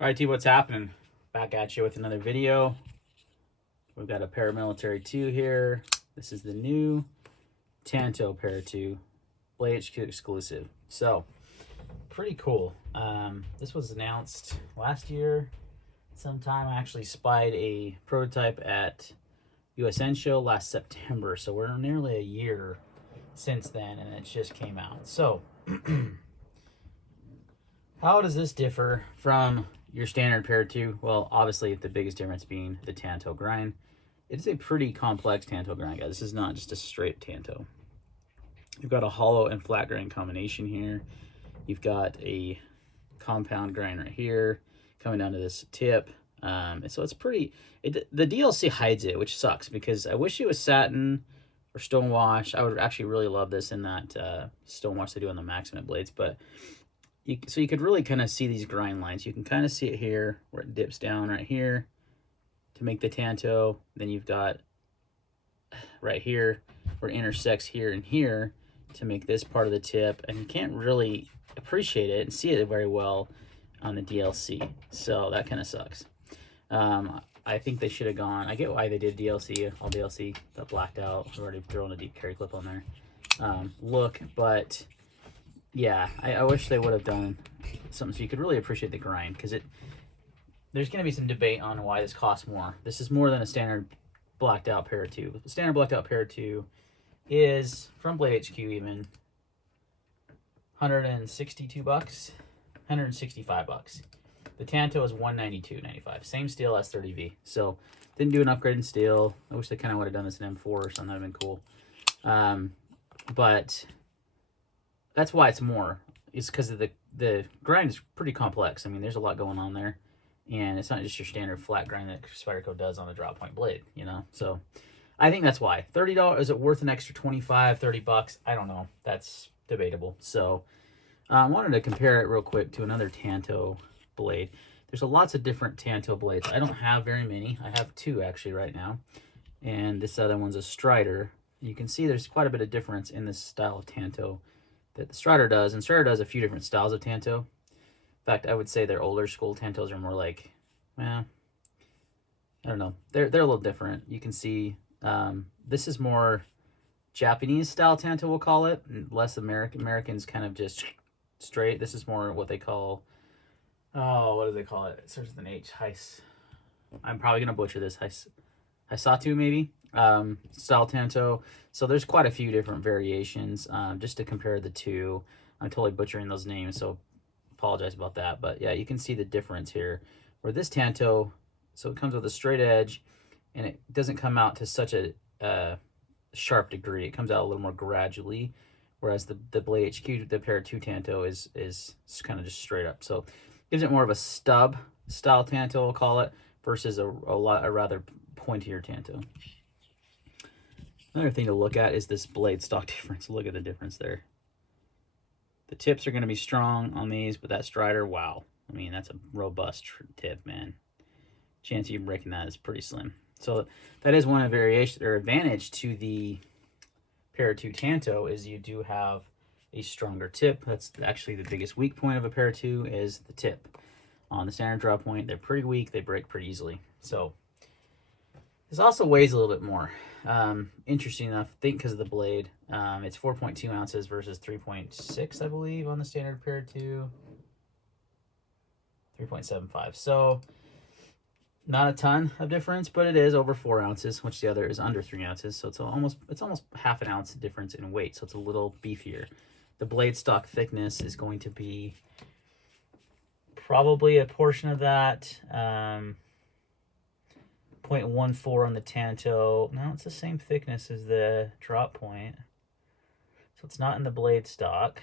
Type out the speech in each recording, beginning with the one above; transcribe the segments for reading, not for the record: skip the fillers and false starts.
Alright, T, what's happening? Back at you with another video. We've got a Paramilitary 2 here. This is the new Tanto Para 2 Blade HQ exclusive. So, pretty cool. This was announced last year sometime. I actually spied a prototype at USN show last September. So we're nearly a year since then, and it just came out. So, how does this differ from your standard Para 2? Well, obviously the biggest difference being the Tanto Grind. It's a pretty complex Tanto Grind, guys. This is not just a straight Tanto. You've got a hollow and flat grind combination here. You've got a compound grind right here coming down to this tip. So it's pretty, the DLC hides it, which sucks because I wish it was satin or stonewash. I would actually really love this in that stonewash they do on the Maximate blades, but so you could really kind of see these grind lines. You can kind of see it here where it dips down right here to make the Tanto. Then you've got right here where it intersects here and here to make this part of the tip. And you can't really appreciate it and see it very well on the DLC. So that kind of sucks. I think they should have gone. I get why they did DLC, all DLC, that blacked out. I've already thrown a deep carry clip on there. Look, but yeah, I wish they would have done something so you could really appreciate the grind, because there's going to be some debate on why this costs more. This is more than a standard blacked out Para 2. The standard blacked out Para 2 is, from Blade HQ even, $162, $165. The Tanto is $192.95. Same steel as 30V. So, didn't do an upgrade in steel. I wish they kind of would have done this in M4 or something. That would have been cool. But that's why it's more. It's because of the grind is pretty complex. I mean, there's a lot going on there. And it's not just your standard flat grind that Spyderco does on a drop point blade, you know? So, I think that's why. $30, is it worth an extra $25, $30? I don't know. That's debatable. So, I wanted to compare it real quick to another Tanto blade. There's lots of different Tanto blades. I don't have very many. I have two actually right now. And this other one's a Strider. You can see there's quite a bit of difference in this style of Tanto that the Strider does. And Strider does a few different styles of Tanto. In fact, I would say their older school Tantos are more like, well, I don't know. They're a little different. You can see this is more Japanese style Tanto, we'll call it. Less Americans kind of just straight. This is more what they call, oh, what do they call it? It starts with an H. I'm probably going to butcher this. Haisatu, maybe? Style Tanto. So there's quite a few different variations. Just to compare the two. I'm totally butchering those names, so apologize about that. But yeah, you can see the difference here. Where this Tanto, so it comes with a straight edge, and it doesn't come out to such a sharp degree. It comes out a little more gradually. Whereas the Blade HQ, the Para 2 Tanto, is kind of just straight up. So gives it more of a stub style Tanto, we'll call it, versus a rather pointier Tanto. Another thing to look at is this blade stock difference. Look at the difference there. The tips are going to be strong on these, but that Strider, wow. I mean, that's a robust tip, man. Chance of you breaking that is pretty slim. So that is one variation or advantage to the Para 2 Tanto, is you do have a stronger tip. That's actually the biggest weak point of a Para 2 is the tip. On the standard drop point, they're pretty weak. They break pretty easily. So this also weighs a little bit more. Interesting enough, I think because of the blade. It's 4.2 ounces versus 3.6, I believe, on the standard Para 2. 3.75. So not a ton of difference, but it is over 4 ounces, which the other is under 3 ounces. So it's almost half an ounce difference in weight. So it's a little beefier. The blade stock thickness is going to be probably a portion of that. 0.14 on the Tanto. No, it's the same thickness as the drop point. So it's not in the blade stock.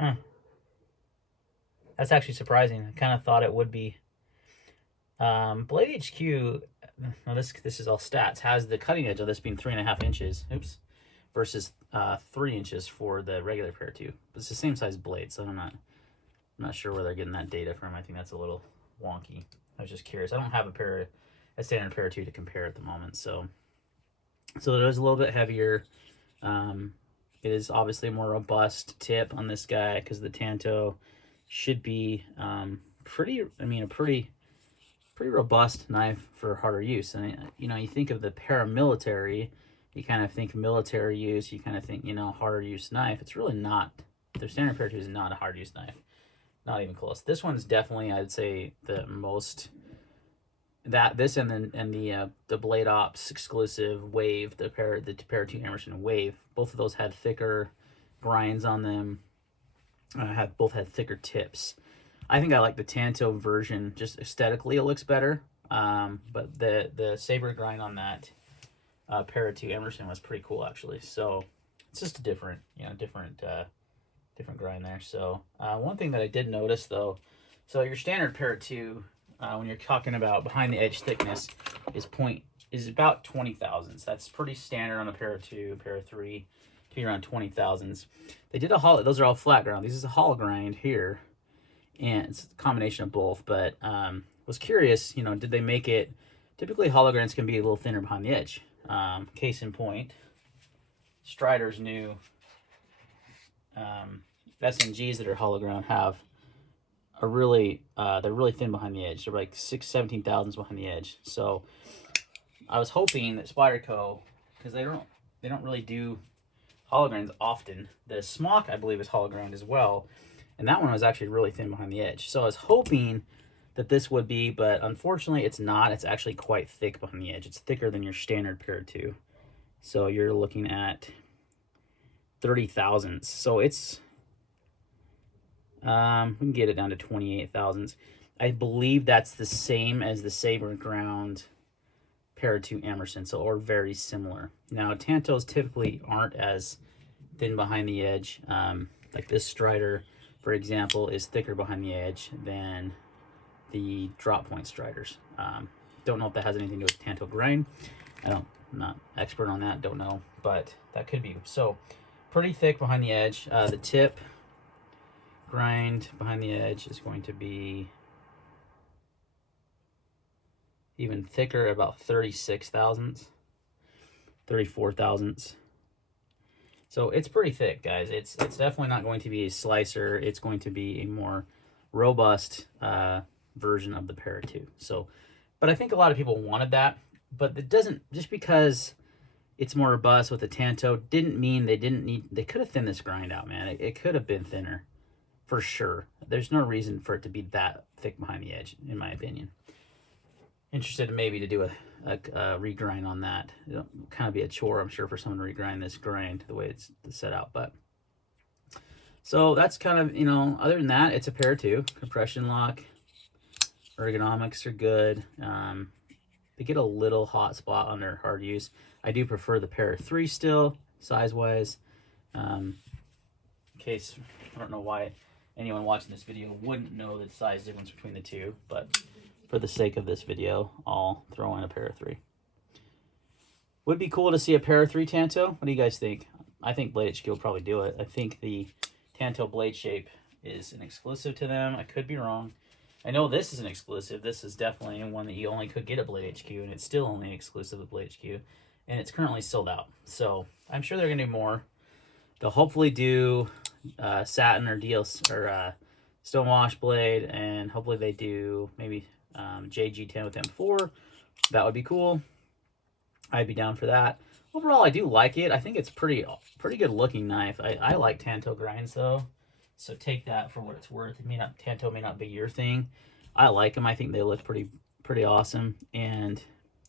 Huh. That's actually surprising. I kind of thought it would be. Blade HQ, well, this is all stats, has the cutting edge of this being 3.5 inches. Oops. Versus 3 inches for the regular Para 2. But it's the same size blade, so I'm not sure where they're getting that data from. I think that's a little wonky. I was just curious. I don't have a standard Para 2 to compare at the moment, so it is a little bit heavier. It is obviously a more robust tip on this guy because the Tanto should be pretty, I mean, a pretty robust knife for harder use. And, you know, you think of the paramilitary, you kind of think military use, you kind of think, you know, harder use knife. It's really not. Their standard Para 2 is not a hard use knife. Not even close. This one's definitely, I'd say, the most, this and the Blade Ops exclusive Wave, the Para 2 Emerson Wave, both of those had thicker grinds on them. Both had thicker tips. I think I like the Tanto version. Just aesthetically, it looks better. But the saber grind on that Para 2 Emerson was pretty cool, actually. So it's just a different grind there. So one thing that I did notice, though, so your standard Para 2, when you're talking about behind the edge thickness, is about 20 thousandths. That's pretty standard on a Para 2, Para 3, to be around 20 thousandths. They did a hollow. Those are all flat ground. This is a hollow grind here, and it's a combination of both. But was curious, you know, did they make it? Typically, hollow grinds can be a little thinner behind the edge. Case in point, Strider's new SNGs that are hollow ground have a really they're really thin behind the edge. They're like 17 thousandths behind the edge. So I was hoping that Spyderco, because they don't really do hollow grinds often. The Smock, I believe, is hollow ground as well, and that one was actually really thin behind the edge. So I was hoping that this would be, but unfortunately it's not. It's actually quite thick behind the edge. It's thicker than your standard Para 2. So you're looking at 30 thousandths. So it's we can get it down to 28 thousandths. I believe that's the same as the Saber Ground Para 2 Emerson, so, or very similar. Now, Tantos typically aren't as thin behind the edge. Like this Strider, for example, is thicker behind the edge than the drop point Striders. Don't know if that has anything to do with Tanto Grind. I'm not expert on that, don't know, but that could be. So, pretty thick behind the edge. The tip grind behind the edge is going to be even thicker, about 36 thousandths, 34 thousandths. So it's pretty thick, guys. It's definitely not going to be a slicer. It's going to be a more robust version of the Para 2. So, but I think a lot of people wanted that, but it doesn't, just because it's more robust with the Tanto didn't mean they could have thinned this grind out, man. It could have been thinner. For sure. There's no reason for it to be that thick behind the edge, in my opinion. Interested maybe to do a regrind on that. It'll kind of be a chore, I'm sure, for someone to regrind this grind the way it's set out. But so that's kind of, you know, other than that, it's a Para 2. Compression lock, ergonomics are good. They get a little hot spot on their hard use. I do prefer the Para 3 still, size-wise. In case, I don't know why anyone watching this video wouldn't know the size difference between the two, but for the sake of this video, I'll throw in a Para 3. Would be cool to see a Para 3 Tanto. What do you guys think? I think Blade HQ will probably do it. I think the Tanto blade shape is an exclusive to them. I could be wrong. I know this is an exclusive. This is definitely one that you only could get at Blade HQ, and it's still only exclusive at Blade HQ, and it's currently sold out. So I'm sure they're going to do more. They'll hopefully do satin or stonewash blade, and hopefully they do maybe JG10 with M4. That would be cool. I'd be down for that. Overall, I do like it. I think it's pretty good looking knife. I like Tanto grinds though, so take that for what it's worth. Tanto may not be your thing. I like them. I think they look pretty awesome. And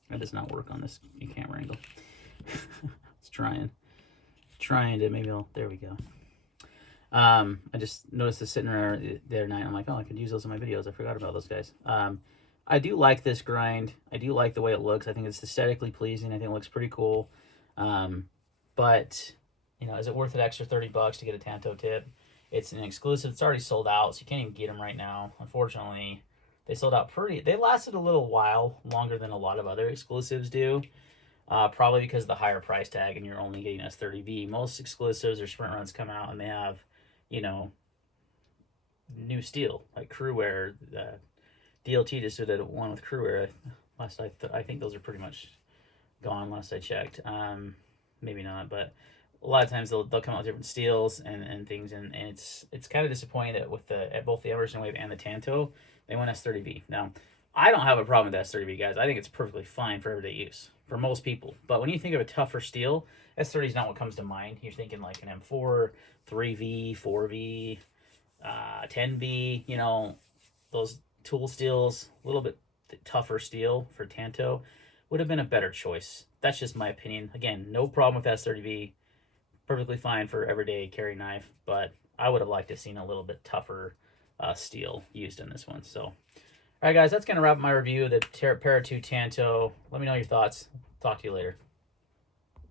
that does not work on this camera angle. It's trying to, maybe there we go. I just noticed this sitting there the other night. I'm like, oh, I could use those in my videos. I forgot about those guys. I do like this grind. I do like the way it looks. I think it's aesthetically pleasing. I think it looks pretty cool. But, you know, is it worth an extra $30 to get a Tanto tip? It's an exclusive. It's already sold out, so you can't even get them right now. Unfortunately, they sold out they lasted a little while, longer than a lot of other exclusives do. Probably because of the higher price tag, and you're only getting S30V. Most exclusives or sprint runs come out, and they have, you know, new steel, like Crewwear. DLT just did one with Crewwear. I think those are pretty much gone last I checked. Maybe not, but a lot of times they'll come out with different steels and things, and it's kind of disappointing that with at both the Emerson Wave and the Tanto, they went S30V. Now, I don't have a problem with S30V, guys. I think it's perfectly fine for everyday use for most people. But when you think of a tougher steel, S30 is not what comes to mind. You're thinking like an M4, 3V, 4V, 10V. You know, those tool steels, a little bit tougher steel for Tanto would have been a better choice. That's just my opinion. Again, no problem with S30V. Perfectly fine for everyday carry knife, but I would have liked to have seen a little bit tougher steel used in this one. So, all right, guys, that's going to wrap up my review of the Para 2 Tanto. Let me know your thoughts. Talk to you later.